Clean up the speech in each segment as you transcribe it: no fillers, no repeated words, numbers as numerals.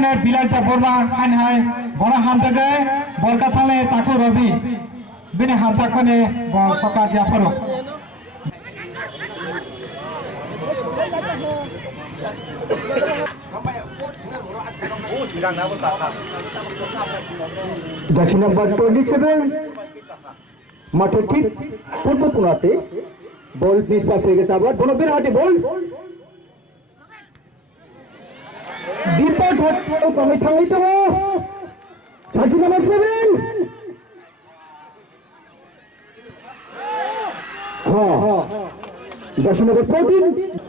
ने बिलाज दा बोरमा खान हाय बना हामजागे बलका थाले ताको रवि बिने हामजाखने सका दियाफोरो Jersey number 27 माथे ठीक पूर्व कुनाते बॉल मिस पास हो गया साबर दोनों बिना हाथी बॉल दीपक हट कमी थांगी तो jersey number 7 हाँ jersey number 14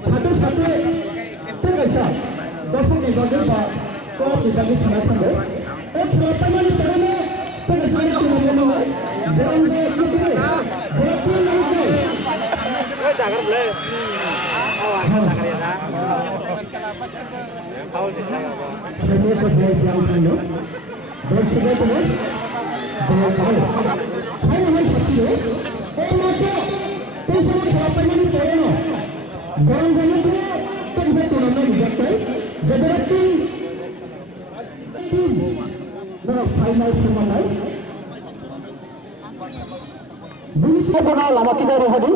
satu-satu terasa dosa di bagian pak kau tidak bisa nampaknya kenapa ini karena terasa itu mengenai dan berarti lagi jangan boleh semua terlihat yang penuh dan sudah benar dengan baik hanya satu maka semua kenapa ini karena Gorong gorong tu kan saya turunkan juga, jadi tim, nah final final, bunyi tu mana lama kita rehadi.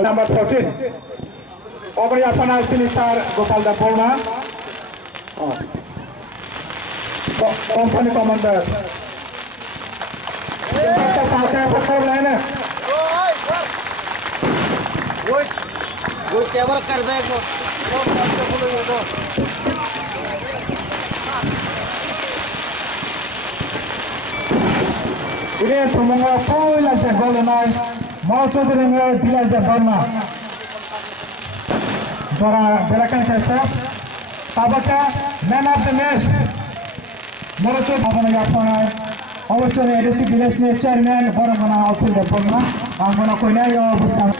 Number 14 Omri Apana Sinisar Gopal Da Borma Company Commander Kita pakai pasal lainnya वो camera कर दे को ini semoga pola sekolah mau coba dengan bilas dah Burma jora berakan kesap tabaka man of the match mau coba apa yang apa awalnya edisi bilas ni chairman Burma mana outfield dah Burma mana kau ni ya buskan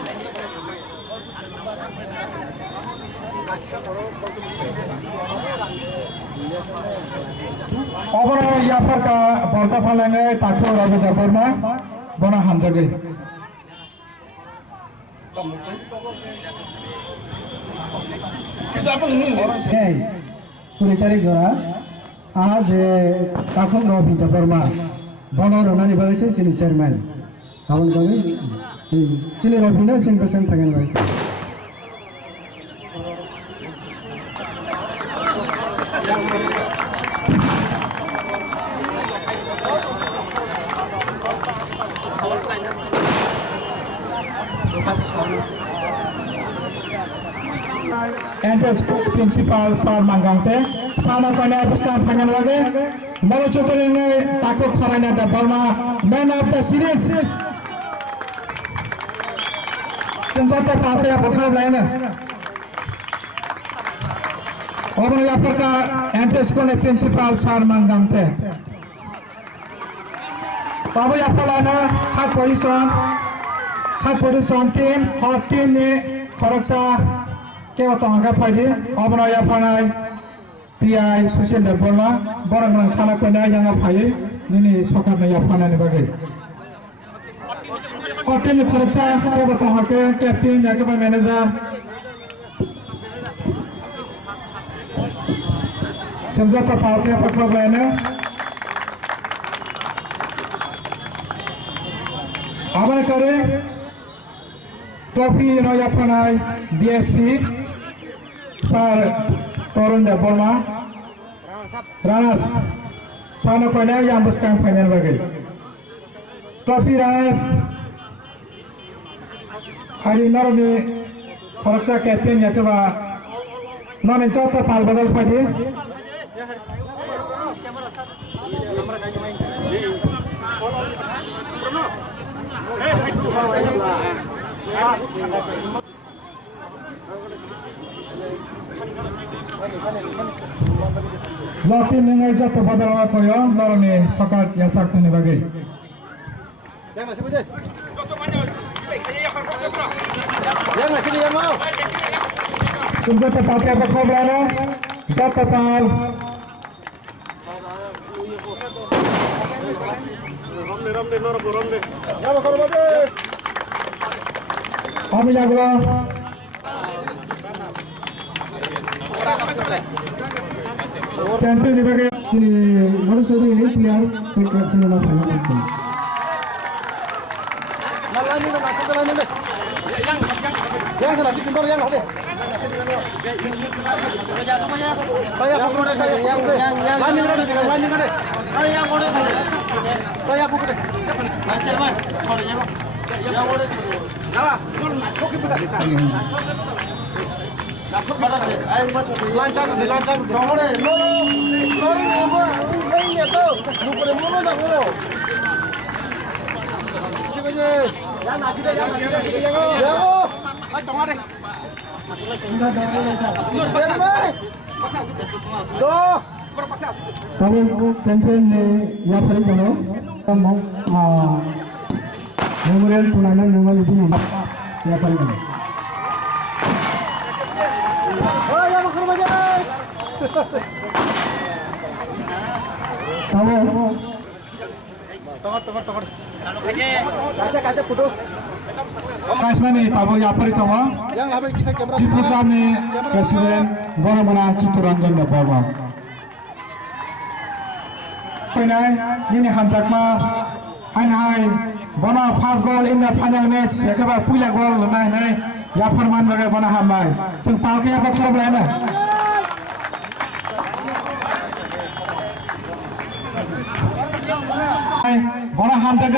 Overall, यहाँ का ball का फलेंगे ताकि रवि दबरमा बना हमजगे कुछ तारीख जोरा आज ताकि रवि दबरमा बना रोना निभागे से चिनी चेयरमैन हम उनका चिनी रवि ना 10% फाइनल भाई Enter school principal Sar Mangangte sama kanya buskan pangan lagi mau coba ini takut koranya ada Burma man of the series tentu apa ya bukan lainnya orang yang perka enter school principal Sar Mangangte tapi apa lainnya hak position team hot team ni koreksa Kau tahu apa ini? Abang ayah panai, PI Social Development, barang sana kena yang apa ini? Ini sokar ayah panai ni bagi. Hotel ni kerja, kau tahu apa? Captain, yang apa manager. Senjata pakai apa kau lainnya? Abang kare, trophy ayah panai, DSP. Sar Torun da Burma Ranas sana kena yang buskan final bagi trophy Ranas hari normi koreksa captain ya keba non encounter pal badal padi kamera Latin nengai jatuh padahal apa ya, lalu nih sakat ya sakti nih bagi. Yang ngasih dia mau. Tunggu terpakai apa kau berana? Jatuh pal. Kami jago. Champion nih bagi. Sini baru saja ini player tekap channel of final itu. Yang salah si kendor yang ada. Saya pukul deh yang landing ada sih landing ada. Yang ada. Saya pukul deh. Serban. Yang ada. Jawa. Oke bukan. Dapat pada deh. Ayo masuk. Dilancar. Nomor deh. Nomor ini tuh. Nomor dah bro. Yang nasi deh. Ya. Tengah deh. Tapi champion nih ya paling jauh. Memorial tournament memang lebih nampak ya paling jauh. Oh ya mau ke rumah aja. Tahu. Tengok. Kasih putih. Kasmani tabu ya pari tama. Yang habis kisah kamera. Ciputra nih Presiden Goramana Cituranggan Bapak. Penai ini Hamzakma Hai Bona first goal in the final match. Ya kaba pula goal nai ya Farman bagai Bona Hamai. Sing pakai apa klub lain dah. Bona Hamzak